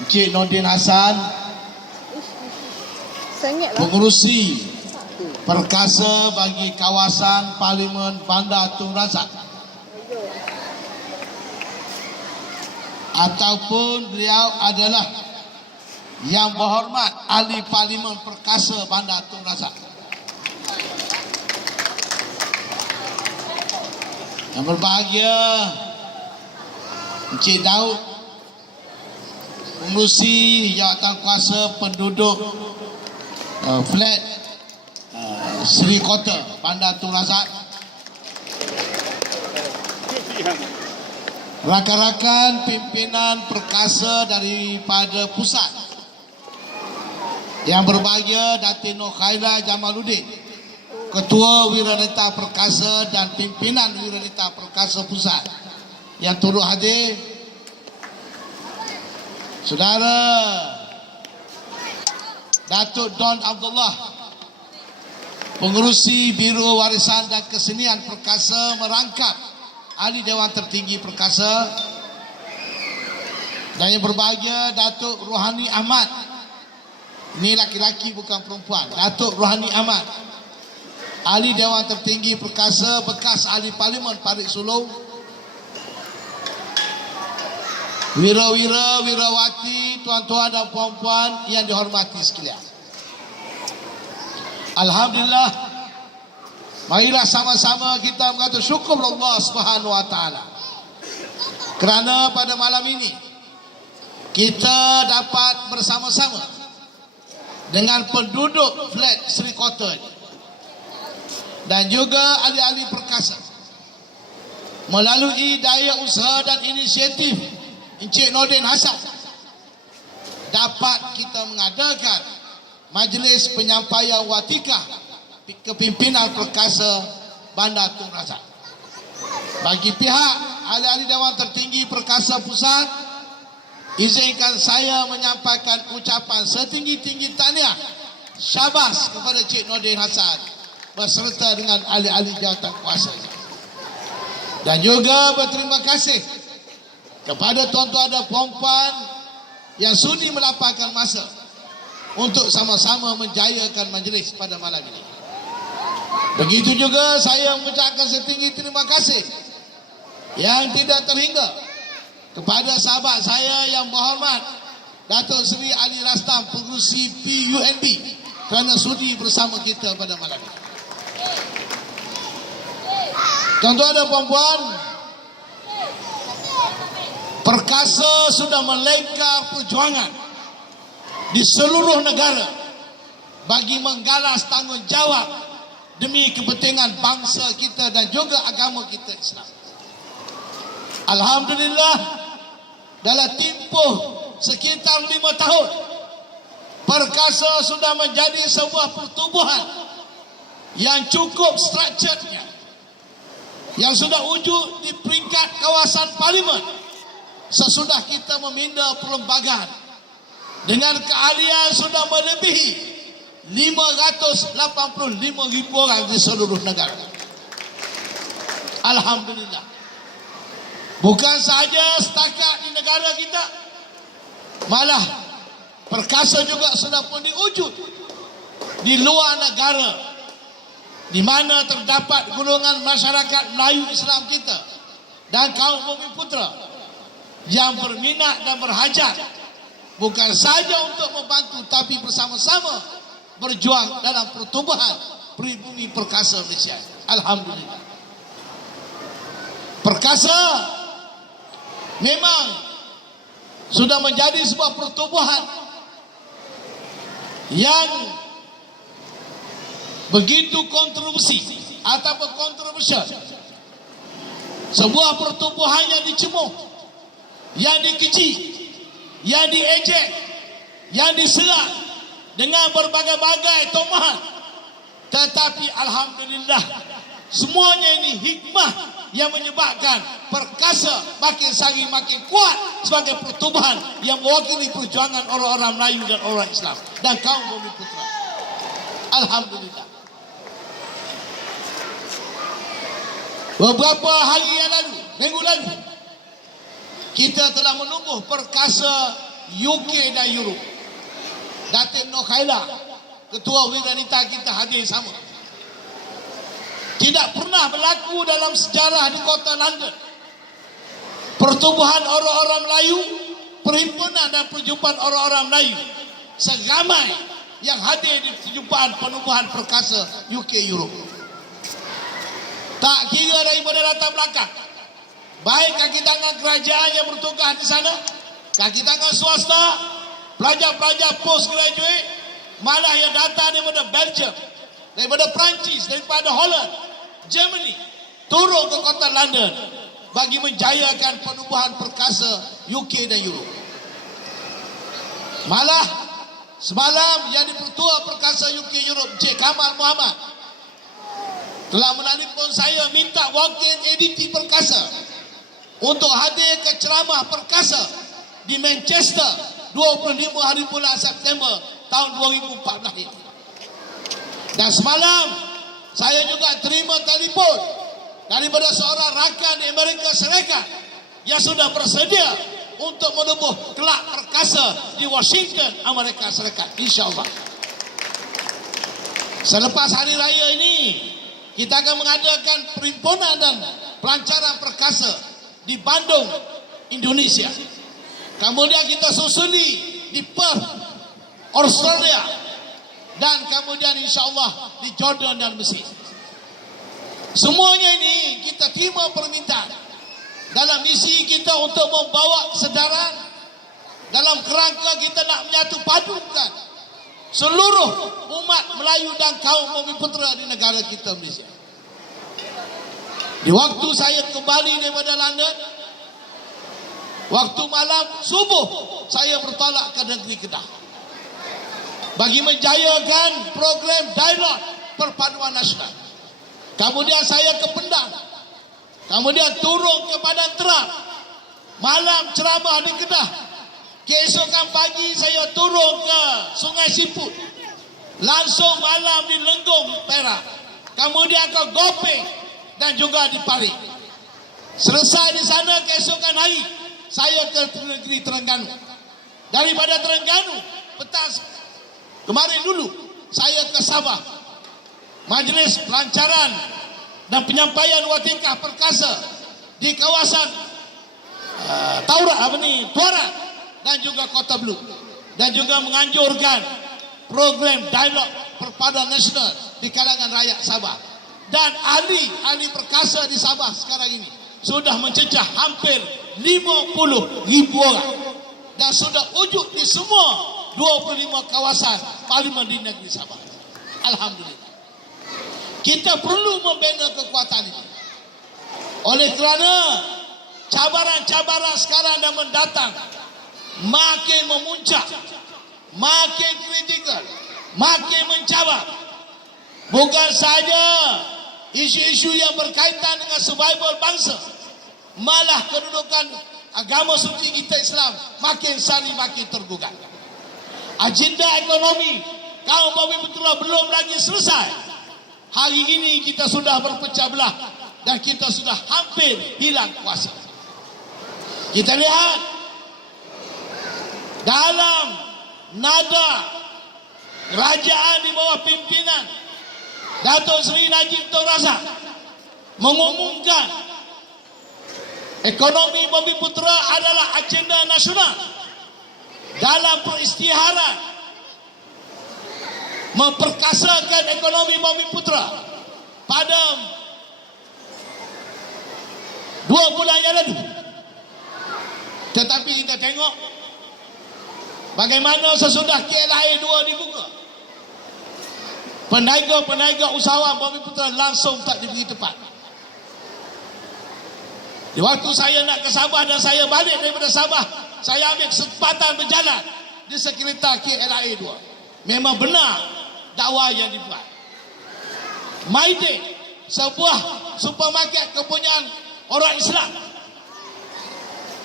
Encik Nordin Hassan, pengerusi perkasa bagi kawasan Parlimen Bandar Tun Razak, ataupun beliau adalah Yang Berhormat Ahli Parlimen Perkasa Bandar Tun Razak. Yang berbahagia Encik Daud, pengerusi jawatan kuasa penduduk flat Sri Kota Bandar Tun Razak, rakan-rakan pimpinan perkasa daripada pusat, yang berbahagia Datin Nur Khairah Jamaluddin, Ketua Wiraneta Perkasa dan pimpinan Wiraneta Perkasa Pusat yang turut hadir, Saudara Datuk Don Abdullah, pengerusi Biro Warisan dan Kesenian Perkasa merangkap Ahli Dewan Tertinggi Perkasa, dan yang berbahagia Datuk Rohani Ahmad, ini laki-laki bukan perempuan, Datuk Rohani Ahmad, Ahli Dewan Tertinggi Perkasa, bekas Ahli Parlimen Parit Sulong, wira-wira, wirawati, tuan-tuan dan puan-puan yang dihormati sekalian. Alhamdulillah, marilah sama-sama kita mengatakan syukur Allah Subhanahu Wa Taala kerana pada malam ini kita dapat bersama-sama dengan penduduk flat Sri Kota dan juga ahli-ahli perkasa melalui daya usaha dan inisiatif Encik Nordin Hassan dapat kita mengadakan majlis penyampaian watikah kepimpinan perkasa Bandar Tun Razak. Bagi pihak ahli-ahli Dewan Tertinggi Perkasa Pusat, izinkan saya menyampaikan ucapan setinggi-tinggi tahniah syabas kepada Encik Nordin Hassan beserta dengan ahli-ahli jawatan kuasa, dan juga berterima kasih kepada tuan-tuan dan puan-puan yang sudi melapangkan masa untuk sama-sama menjayakan majlis pada malam ini. Begitu juga saya mengucapkan setinggi terima kasih yang tidak terhingga kepada sahabat saya yang berhormat Datuk Seri Ali Rastam, pengerusi PUNB, kerana sudi bersama kita pada malam ini. Tuan-tuan dan puan-puan, perkasa sudah melengkar perjuangan di seluruh negara bagi menggalas tanggungjawab demi kepentingan bangsa kita dan juga agama kita Islam. Alhamdulillah, dalam tempoh sekitar 5 tahun, perkasa sudah menjadi sebuah pertubuhan yang cukup strukturnya, yang sudah wujud di peringkat kawasan parlimen sesudah kita meminda perlembagaan dengan keahlian sudah melebihi 585,000 orang di seluruh negara. Alhamdulillah. Bukan sahaja setakat di negara kita, malah perkasa juga sudah pun diwujud di luar negara, di mana terdapat golongan masyarakat Melayu Islam kita dan kaum Bumi Putra yang berminat dan berhajat bukan saja untuk membantu, tapi bersama-sama berjuang dalam pertubuhan pribumi perkasa Malaysia. Alhamdulillah. Perkasa memang sudah menjadi sebuah pertubuhan yang begitu kontroversi ataupun kontroversial. Sebuah pertubuhan yang dicemooh, yang dikeji, yang diejek, yang diserang dengan berbagai-bagai tomahan. Tetapi alhamdulillah, semuanya ini hikmah yang menyebabkan perkasa makin sari makin kuat sebagai pertubuhan yang mewakili perjuangan orang-orang Melayu dan orang Islam dan kaum Bumi Putra. Alhamdulillah. Beberapa hari yang lalu, minggu lalu, kita telah menunggu perkasa UK dan Europe. Datin Noh Khaila, Ketua Wiranita kita hadir sama. Tidak pernah berlaku dalam sejarah di kota London pertubuhan orang-orang Melayu, perhimpunan dan perjumpaan orang-orang Melayu seramai yang hadir di perjumpaan penubuhan perkasa UK Europe. Tak kira daripada latar belakang, baik kaki tangan kerajaan yang bertugas di sana, kaki tangan swasta, pelajar-pelajar postgraduate, malah yang datang daripada Belgium, daripada Perancis, daripada Holland, Germany, turun ke kota London bagi menjayakan penubuhan perkasa UK dan Europe. Malah semalam yang dipertua perkasa UK Europe, Encik Kamal Muhammad, telah menelpon saya minta wakil editi perkasa untuk hadir ke ceramah perkasa di Manchester 25 hari bulan September tahun 2014 ini. Dan semalam saya juga terima telefon daripada seorang rakan di Amerika Serikat yang sudah bersedia untuk menubuh kelak perkasa di Washington, Amerika Serikat, insyaAllah. Selepas hari raya ini, kita akan mengadakan perhimpunan dan pelancaran perkasa di Bandung, Indonesia. Kemudian kita susuli di Perth, Australia, dan kemudian insyaAllah di Jordan dan Mesir. Semuanya ini kita terima permintaan dalam misi kita untuk membawa kesedaran dalam kerangka kita nak menyatu padukan seluruh umat Melayu dan kaum Bumiputera di negara kita Malaysia. Di waktu saya kembali daripada London, waktu malam subuh saya bertolak ke negeri Kedah bagi menjayakan program dialog perpaduan nasional. Kemudian saya ke Pendang, kemudian turun ke Padang Terang, malam ceramah di Kedah. Keesokan pagi saya turun ke Sungai Siput, langsung malam di Lenggong, Perak, kemudian ke Gopeng dan juga di Parit. Selesai di sana, keesokan hari saya ke negeri Terengganu. Daripada Terengganu, petang kemarin dulu saya ke Sabah, majlis pelancaran dan penyampaian watikah perkasa di kawasan Tuaran dan juga Kota Belud, dan juga menganjurkan program dialog perpaduan nasional di kalangan rakyat Sabah. Dan ahli perkasa di Sabah sekarang ini sudah mencecah hampir 50,000 orang dan sudah wujud di semua 25 kawasan parlimen di negeri Sabah. Alhamdulillah. Kita perlu membina kekuatan ini. Oleh kerana cabaran-cabaran sekarang dan mendatang makin memuncak, makin kritikal, makin mencabar. Bukan saja isu-isu yang berkaitan dengan survival bangsa, malah kedudukan agama suci kita Islam makin sari makin tergugat. Agenda ekonomi kaum Bumiputera belum lagi selesai. Hari ini kita sudah berpecah belah dan kita sudah hampir hilang kuasa. Kita lihat dalam nada kerajaan di bawah pimpinan Datuk Seri Najib Tun Razak mengumumkan ekonomi Bumiputera adalah agenda nasional. Dalam peristiharan memperkasakan ekonomi Bumiputera pada 2 bulan yang lalu. Tetapi kita tengok bagaimana sesudah KLIA 2 dibuka, peniaga-peniaga usahawan Bumiputera langsung tak diberi tempat. Di waktu saya nak ke Sabah dan saya balik daripada Sabah, saya ambil kesempatan berjalan di sekitar KLIA 2. Memang benar dakwah yang dibuat. Maidin, sebuah supermarket kepunyaan orang Islam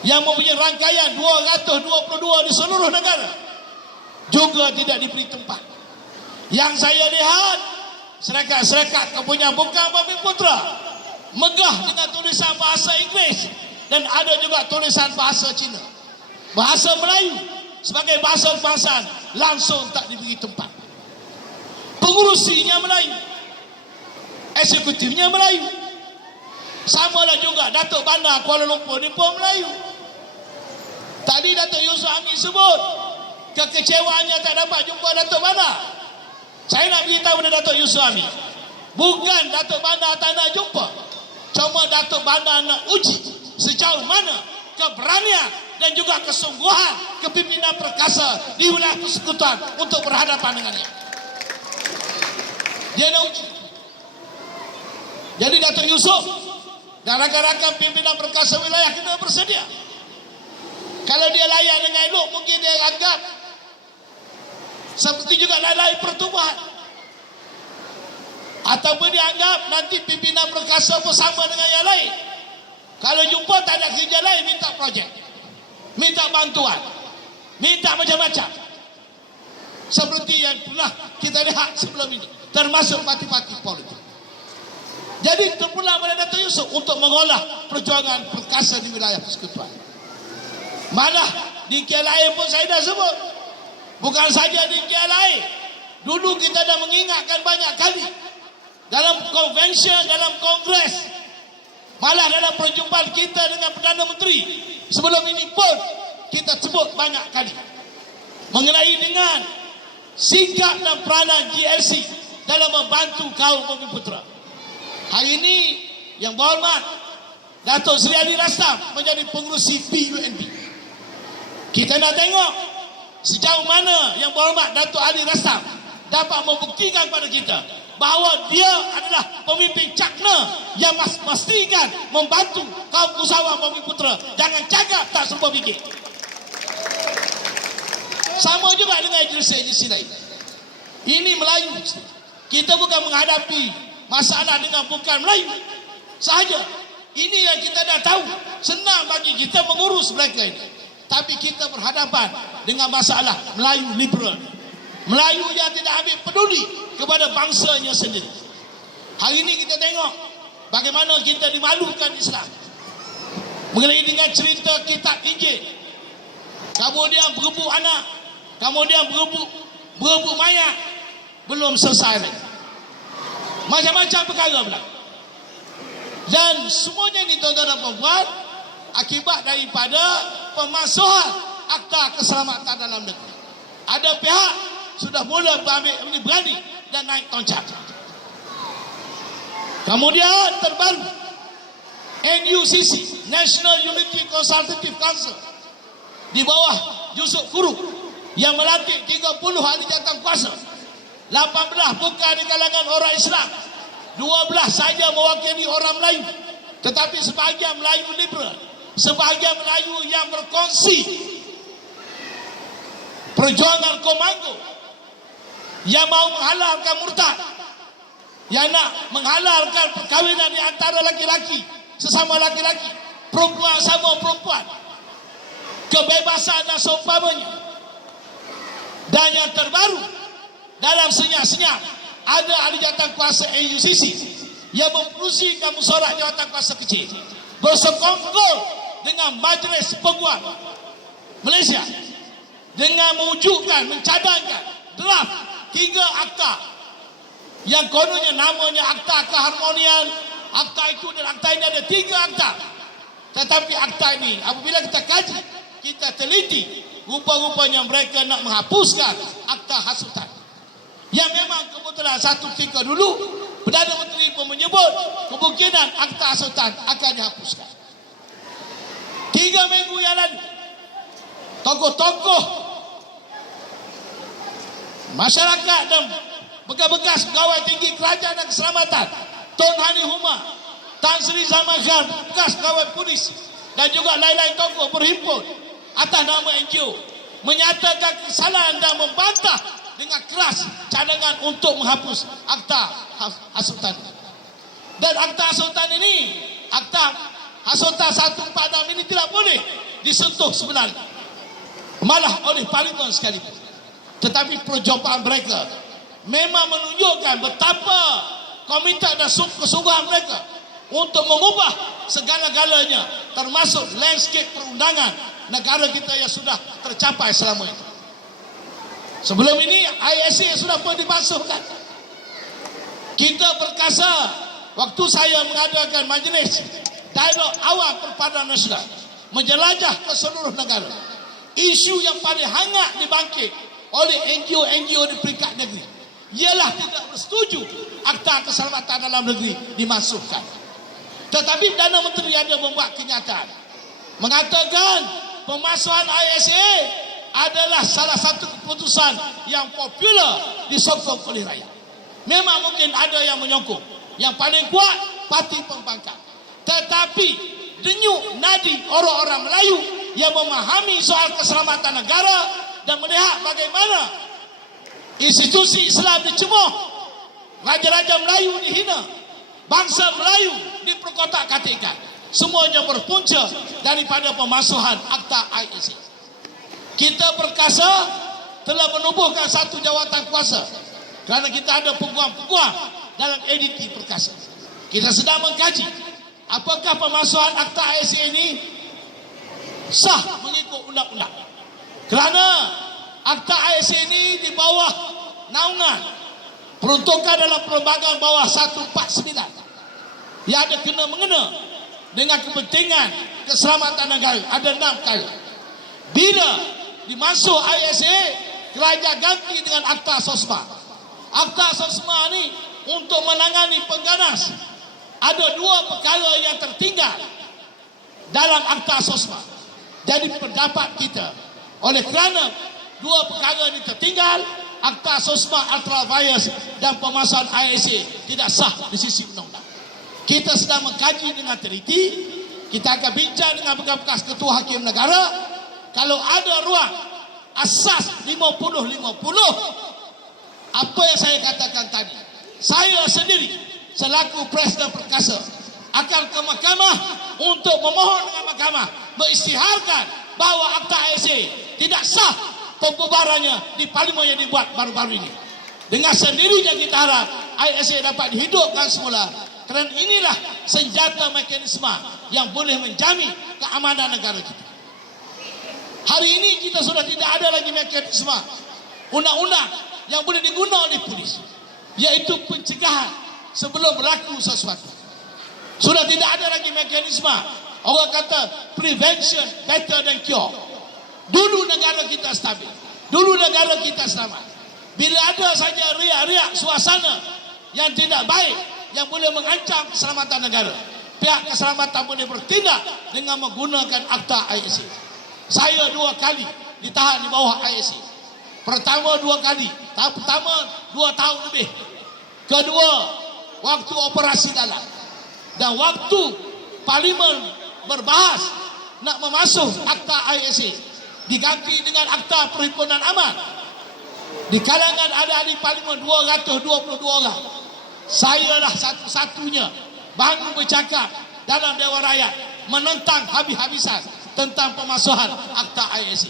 yang mempunyai rangkaian 222 di seluruh negara, juga tidak diberi tempat. Yang saya lihat, syarikat-syarikat kepunyaan bukan Bumiputera megah dengan tulisan bahasa Inggeris dan ada juga tulisan bahasa Cina, bahasa Melayu, sebagai bahasa kebangsaan langsung tak diberi tempat. Pengurusinya Melayu, eksekutifnya Melayu. Samalah juga Datuk Bandar Kuala Lumpur dia pun Melayu. Tadi Datuk Yusof Hamid sebut kekecewaannya tak dapat jumpa Datuk Bandar. Saya nak beritahu kepada Datuk Yusof Hamid, bukan Datuk Bandar tak nak jumpa, cuma Datuk Bandar nak uji sejauh mana keberanian dan juga kesungguhan kepimpinan perkasa di wilayah persekutuan untuk berhadapan dengannya. Dia nak uji. Jadi Datuk Yusof dan rakan-rakan pimpinan perkasa wilayah kena bersedia. Kalau dia layan dengan elok, mungkin dia anggap seperti juga lain-lain pertubuhan, ataupun dia anggap nanti pimpinan perkasa pun sama dengan yang lain. Kalau jumpa tak ada kerja lain, minta projek, minta bantuan, minta macam-macam, seperti yang pernah kita lihat sebelum ini, termasuk parti-parti politik. Jadi terpulang pada Datuk Yusof untuk mengolah perjuangan perkasa di wilayah persekutuan. Malah di KLAI pun saya dah sebut, bukan saja di KLAI, dulu kita dah mengingatkan banyak kali dalam konvensyen, dalam kongres, malah dalam perjumpaan kita dengan Perdana Menteri sebelum ini pun kita sebut banyak kali mengenai dengan sikap dan peranan GLC dalam membantu kaum Bumi Putra. Hari ini yang berhormat Datuk Seri Ali Rastam menjadi pengerusi PUNB. Kita nak tengok sejauh mana yang berhormat Datuk Ali Rastam dapat membuktikan kepada kita bahawa dia adalah pemimpin cakna yang memastikan membantu kaum usahawan Bumi Putra. Jangan cakap tak sempat fikir. Sama juga dengan agensi-agensi lain. Ini Melayu. Kita bukan menghadapi masalah dengan bukan Melayu sahaja. Ini yang kita dah tahu. Senang bagi kita mengurus mereka ini. Tapi kita berhadapan dengan masalah Melayu liberal, Melayu yang tidak ambil peduli kepada bangsanya sendiri. Hari ini kita tengok bagaimana kita dimalukan Islam mengenai dengan cerita kitab Injil, kemudian berebut anak, kemudian berebut mayat, belum selesai lagi. Macam-macam perkara pula. Dan semuanya ini tuan-tuan dan puan-puan akibat daripada pemansuhan Akta Keselamatan Dalam Negeri. Ada pihak sudah mula berani dan naik tongkat. Kemudian terbaru NUCC, National Unity Consultative Council, di bawah Yusuf Kuru yang melantik 30 ahli jawatan kuasa. 18 bukan di kalangan orang Islam, 12 saja mewakili orang Melayu, tetapi sebahagian Melayu liberal, sebahagian Melayu yang berkongsi perjuangan komando, yang mau menghalalkan murtad, yang nak menghalalkan perkahwinan di antara laki-laki sesama laki-laki, perempuan sama perempuan, kebebasan dan seumpamanya. Dan yang terbaru, dalam senyap-senyap ada ahli jawatan kuasa NUCC yang memperusikan musyawarah jawatan kuasa kecil bersekongkol dengan Majlis Peguam Malaysia dengan mewujudkan, mencadangkan draft 3 akta yang kononnya namanya Akta Keharmonian, akta itu dan akta ini. Ada 3 akta, tetapi akta ini apabila kita kaji, kita teliti, rupa-rupanya mereka nak menghapuskan akta hasutan, yang memang kebetulan satu ketika dulu Perdana Menteri pun menyebut kemungkinan akta hasutan akan dihapuskan. 3 minggu yang lalu, tokoh-tokoh masyarakat dan bekas-bekas pegawai tinggi kerajaan dan keselamatan, Tun Hani Humar, Tan Sri Zaman Khan, bekas pegawai polis, dan juga lain-lain tokoh berhimpun atas nama NGO menyatakan kesalahan dan membantah dengan keras cadangan untuk menghapus akta hasutan. Dan akta hasutan ini, akta hasutan 146 ini tidak boleh disentuh sebenarnya, malah oleh Parlimen sekalipun. Tetapi perjumpaan mereka memang menunjukkan betapa komited dan kesungguhan mereka untuk mengubah segala-galanya, termasuk landscape perundangan negara kita yang sudah tercapai selama ini. Sebelum ini ISA sudah pun dibasuhkan. Kita perkasa waktu saya mengadakan majlis dialog awal perpaduan nasional menjelajah ke seluruh negara. Isu yang paling hangat dibangkit oleh NGO-NGO di peringkat negeri ialah tidak bersetuju Akta Keselamatan Dalam Negeri dimasukkan. Tetapi Perdana Menteri ada membuat kenyataan mengatakan pemasukan ISA adalah salah satu keputusan yang popular disokong oleh rakyat. Memang mungkin ada yang menyokong. Yang paling kuat parti pembangkang. Tetapi denyut nadi orang-orang Melayu yang memahami soal keselamatan negara dan melihat bagaimana institusi Islam dicemooh, raja-raja Melayu dihina, bangsa Melayu diperkotak-katikkan. Semuanya berpunca daripada pemasuhan Akta ISA. Kita perkasa telah menubuhkan satu jawatan kuasa kerana kita ada peguam-peguam dalam editi perkasa. Kita sedang mengkaji apakah pemasuhan Akta ISA ini sah mengikut undang-undang. Kerana Akta ISA ini di bawah naungan peruntukan dalam perlembagaan bawah 149 yang ada kena-mengena dengan kepentingan keselamatan negara. Ada 6 perkara. Bila dimasuk ISA, kerajaan ganti dengan Akta SOSMA. Akta SOSMA ni untuk menangani pengganas. Ada 2 perkara yang tertinggal dalam Akta SOSMA. Jadi pendapat kita, oleh kerana 2 perkara ini tertinggal, Akta SOSMA ultravirus dan pemasukan ISA tidak sah di sisi undang-undang. Kita sedang mengkaji dengan teliti. Kita akan bincang dengan bekas ketua hakim negara. Kalau ada ruang asas 50-50, apa yang saya katakan tadi, saya sendiri selaku Presiden Perkasa akan ke mahkamah untuk memohon dengan mahkamah mengisytiharkan bahawa Akta ISA tidak sah pembubarannya di parlimen yang dibuat baru-baru ini. Dengan sendirinya kita harap ISA dapat dihidupkan semula, kerana inilah senjata mekanisme yang boleh menjamin keamanan negara kita. Hari ini kita sudah tidak ada lagi mekanisme undang-undang yang boleh digunakan oleh polis, iaitu pencegahan sebelum berlaku sesuatu. Sudah tidak ada lagi mekanisme, orang kata prevention better than cure. Dulu negara kita stabil, dulu negara kita selamat. Bila ada saja riak-riak suasana yang tidak baik yang boleh mengancam keselamatan negara, pihak keselamatan boleh bertindak dengan menggunakan Akta ISA. Saya 2 kali ditahan di bawah ISA. Pertama 2 kali. Pertama 2 tahun lebih. Kedua, waktu operasi dalam. Dan waktu parlimen berbahas nak memasuk Akta ISA diganti dengan Akta Perhimpunan Aman. Di kalangan ada ahli parlimen 222 orang. Saya lah satu-satunya bangun bercakap dalam Dewan Rakyat menentang habis-habisan tentang pemasuhan Akta ISA.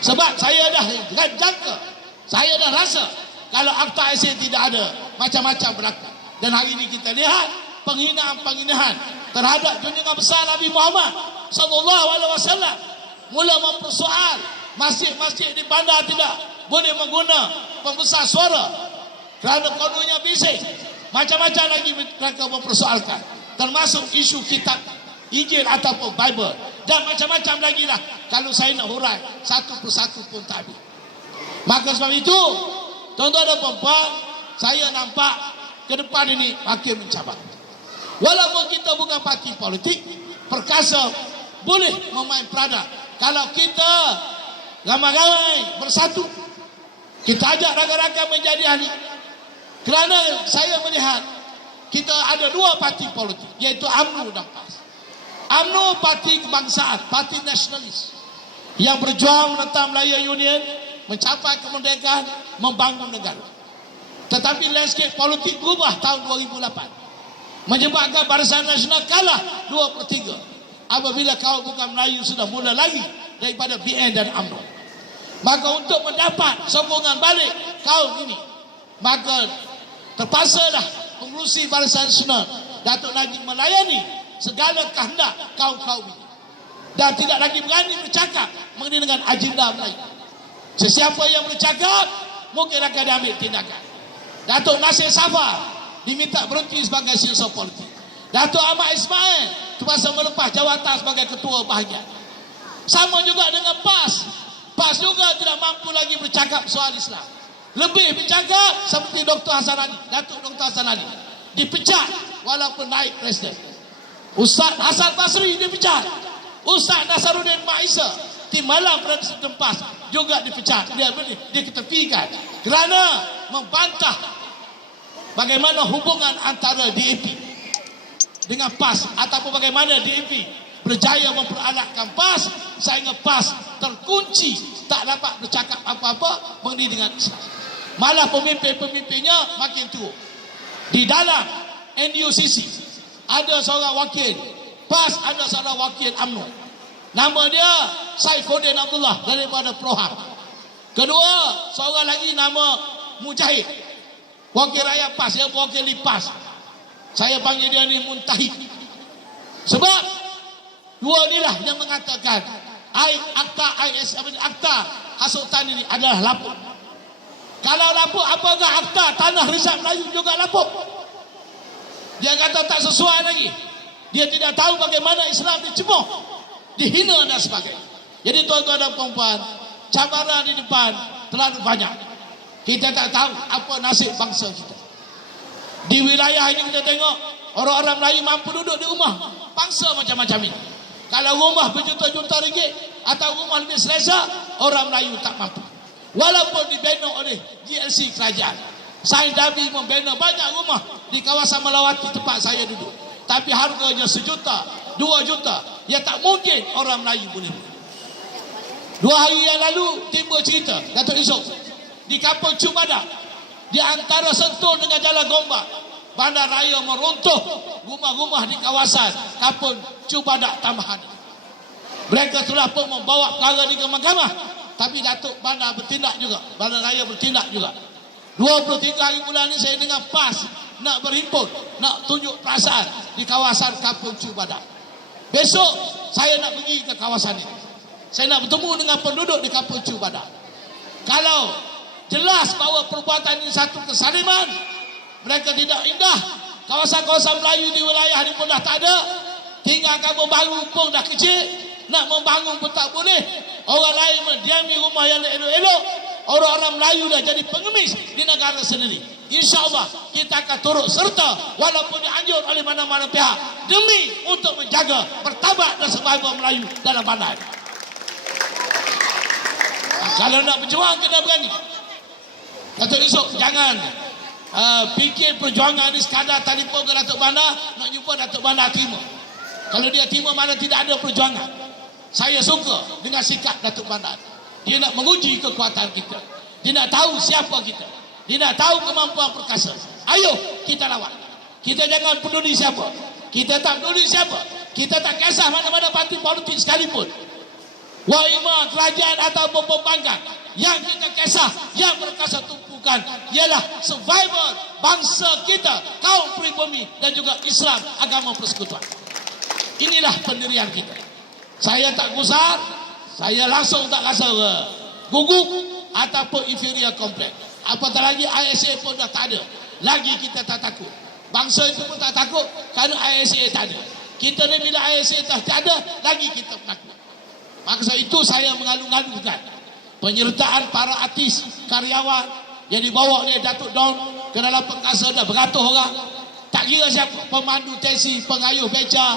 Sebab saya dah jangka, saya dah rasa kalau Akta ISA tidak ada, macam-macam berlaku. Dan hari ini kita lihat penghinaan-penghinaan terhadap junjungan besar Nabi Muhammad SAW. Mula mempersoal masjid-masjid di bandar tidak boleh mengguna pembesar suara kerana kononnya bising. Macam-macam lagi mereka mempersoalkan, termasuk isu kitab Injil ataupun Bible, dan macam-macam lagi lah. Kalau saya nak hurai satu persatu pun tak habis. Maka sebab itu, tuan-tuan dan puan-puan, saya nampak ke depan ini makin mencabar. Walaupun kita bukan parti politik, Perkasa boleh memain peranan. Kalau kita ramai-ramai bersatu, kita ajak rakan-rakan menjadi ahli. Kerana saya melihat kita ada 2 parti politik, iaitu UMNO dan PAS. UMNO parti kebangsaan, parti nasionalis yang berjuang menentang Melayu Union, mencapai kemerdekaan, membangun negara. Tetapi landscape politik berubah tahun 2008, menyebabkan Barisan Nasional kalah 2/3 apabila kaum bukan Melayu sudah mula lagi daripada BN dan UMNO. Maka untuk mendapat sokongan balik kaum ini, maka terpaksalah pengerusi Barisan Nasional Datuk Najib melayani segala kehendak kaum-kaum ini. dan tidak lagi berani bercakap mengenai dengan agenda Melayu. Sesiapa yang bercakap mungkin akan diambil tindakan. Datuk Nasir Safar diminta berhenti sebagai siasat politik. Datuk Ahmad Ismail terpaksa melepas jawatan sebagai ketua bahagian. Sama juga dengan PAS. PAS juga tidak mampu lagi bercakap soal Islam. Lebih bercakap seperti Dr. Hassan Ali, Datuk Dr. Hassan Ali dipecat walaupun naik presiden. Ustaz Hasan Basri dipecat. Ustaz Nasaruddin Maisa Timbalan Presiden PAS juga dipecat. Dia diketepikan kerana membantah bagaimana hubungan antara DAP dengan PAS, ataupun bagaimana DAP berjaya memperalatkan PAS sehingga PAS terkunci, tak dapat bercakap apa-apa mengenai dengan Islam. Malah pemimpin-pemimpinnya makin teruk. Di dalam NUCC ada seorang wakil PAS, ada seorang wakil UMNO. Nama dia Saifuddin Abdullah daripada Proham. Kedua, seorang lagi nama Mujahid, wakil rakyat PAS, dia wakil PAS. Saya panggil dia ni Muntahid. Sebab dua inilah yang mengatakan akta hasutan ini adalah lapuk. Kalau lapuk, apakah akta tanah Rizal Melayu juga lapuk? Dia kata tak sesuai lagi. Dia tidak tahu bagaimana Islam dicemooh, dihina dan sebagainya. Jadi tuan-tuan dan puan-puan, cabaran di depan terlalu banyak. Kita tak tahu apa nasib bangsa kita. Di wilayah ini kita tengok orang-orang Melayu mampu duduk di rumah bangsa macam-macam ini. Kalau rumah berjuta-juta ringgit atau rumah lebih selesa, orang Melayu tak mampu. Walaupun dibina oleh GLC kerajaan. Sain Dabi membina banyak rumah di kawasan Melawati tempat saya duduk. Tapi harganya 1 juta, 2 juta. Ya tak mungkin orang Melayu boleh. 2 hari yang lalu timbul cerita Datuk Yusof di Kampung Cubadak, di antara Sentul dengan Jalan Gombak, bandar raya meruntuh rumah-rumah di kawasan Kampung Cubadak tambahan. Mereka telah pun membawa perkara di ke mahkamah, tapi Datuk Bandar bertindak juga, bandar raya bertindak juga. 23 hari bulan ini saya dengar PAS nak berhimpun, nak tunjuk perasaan di kawasan Kampung Cubadak. Besok saya nak pergi ke kawasan ini. Saya nak bertemu dengan penduduk di Kampung Cubadak. Kalau jelas bahawa perbuatan ini satu kesaliman, mereka tidak indah, kawasan-kawasan Melayu di wilayah ini pun dah tak ada, tinggal kampung baru pun dah kecil, nak membangun pun tak boleh. Orang lain mendiami rumah yang elok-elok, orang-orang Melayu dah jadi pengemis di negara sendiri. InsyaAllah kita akan turut serta walaupun dianjur oleh mana-mana pihak demi untuk menjaga martabat dan survival Melayu dalam bandar. Kalau nak berjuang kena berani. Datuk Yusof jangan fikir perjuangan ni sekadar telefon ke Datuk Bandar, nak jumpa Datuk Bandar terima. Kalau dia terima, mana tidak ada perjuangan. Saya suka dengan sikap Datuk Bandar. Dia nak menguji kekuatan kita. Dia nak tahu siapa kita. Dia nak tahu kemampuan perkasa. Ayo kita lawan. Kita jangan peduli siapa. Kita tak peduli siapa. Kita tak kisah mana-mana parti politik sekalipun. Waima kerajaan ataupun pembangkang. Yang kita kisah, yang perkasa tumpukan ialah survival bangsa kita, kaum pribumi dan juga Islam agama persekutuan. Inilah pendirian kita. Saya tak gusar, saya langsung tak rasa gugup ataupun inferior complex. Apatah lagi ISA pun dah tak ada. Lagi kita tak takut. Bangsa itu pun tak takut kerana ISA tak ada. Kita ni bila ISA tak ada, lagi kita takut. Maka itu saya mengalu-alukan penyertaan para artis, karyawan yang dibawa oleh Datuk Don ke dalam perkasa dah beratus orang. Tak kira siapa, pemandu teksi, pengayuh beca,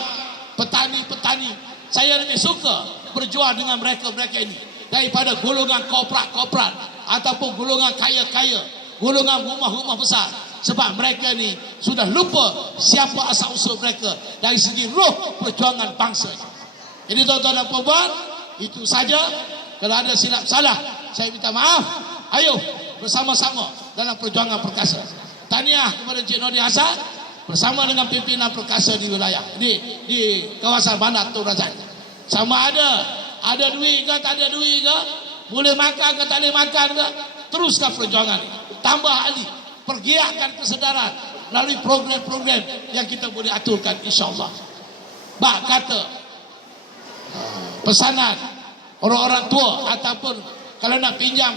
petani-petani. Saya lebih suka berjuang dengan mereka-mereka ini daripada golongan korporat ataupun golongan kaya-kaya, golongan rumah-rumah besar. Sebab mereka ni sudah lupa siapa asal-usul mereka dari segi roh perjuangan bangsa. Jadi tuan-tuan dan puan-puan, itu saja. Kalau ada silap salah, saya minta maaf. Ayo bersama-sama dalam perjuangan perkasa. Tahniah kepada Encik Nordin Hassan bersama dengan pimpinan perkasa di wilayah di kawasan Bandar Tun Razak. Sama ada duit ke tak ada duit ke, boleh makan ke tak boleh makan ke, teruskan perjuangan ini. Tambah ahli, pergiatkan kesedaran melalui program-program yang kita boleh aturkan, insya-Allah. Bak kata pesanan orang-orang tua ataupun kalau nak pinjam